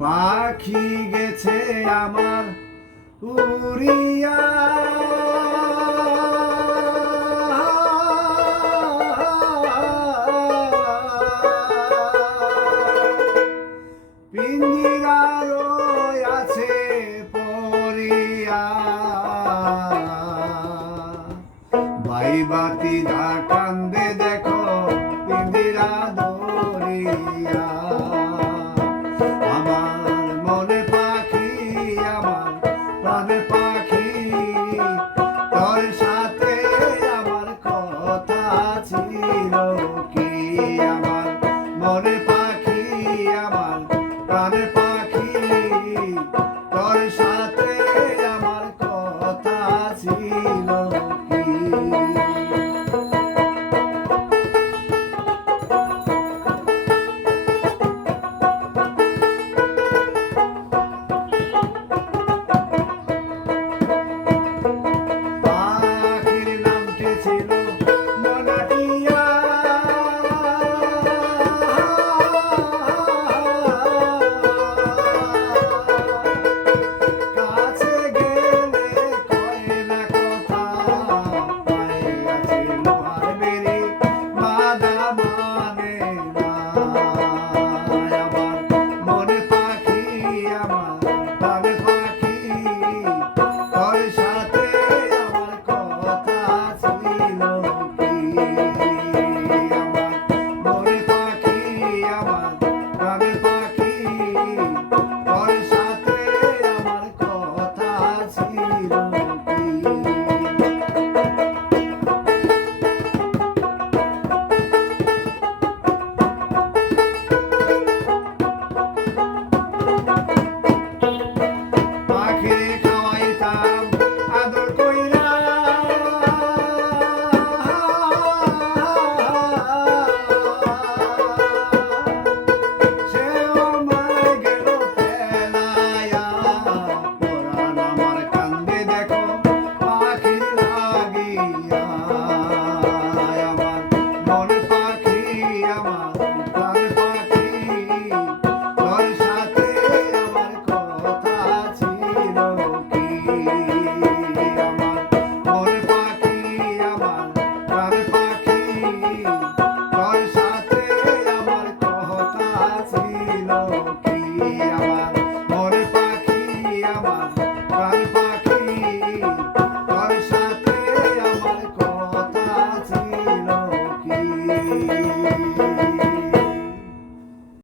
পাখি গেছে আমার উড়িয়া, পিঞ্জিরায় আছে পড়িয়া, বাইবাতি যা কান্দে দেখো পিঞ্জিরা ধরিয়া। আমার মনে পাখি, আমার প্রাণে পাখি, তোর সাথে আমার কথা ছিল কি? আমার মনে পাখি, আমার প্রাণে পাখি, তোর সাথে আমার কথা ছিল কি? তোর সাথে আমার কথা ছিল কি? আমার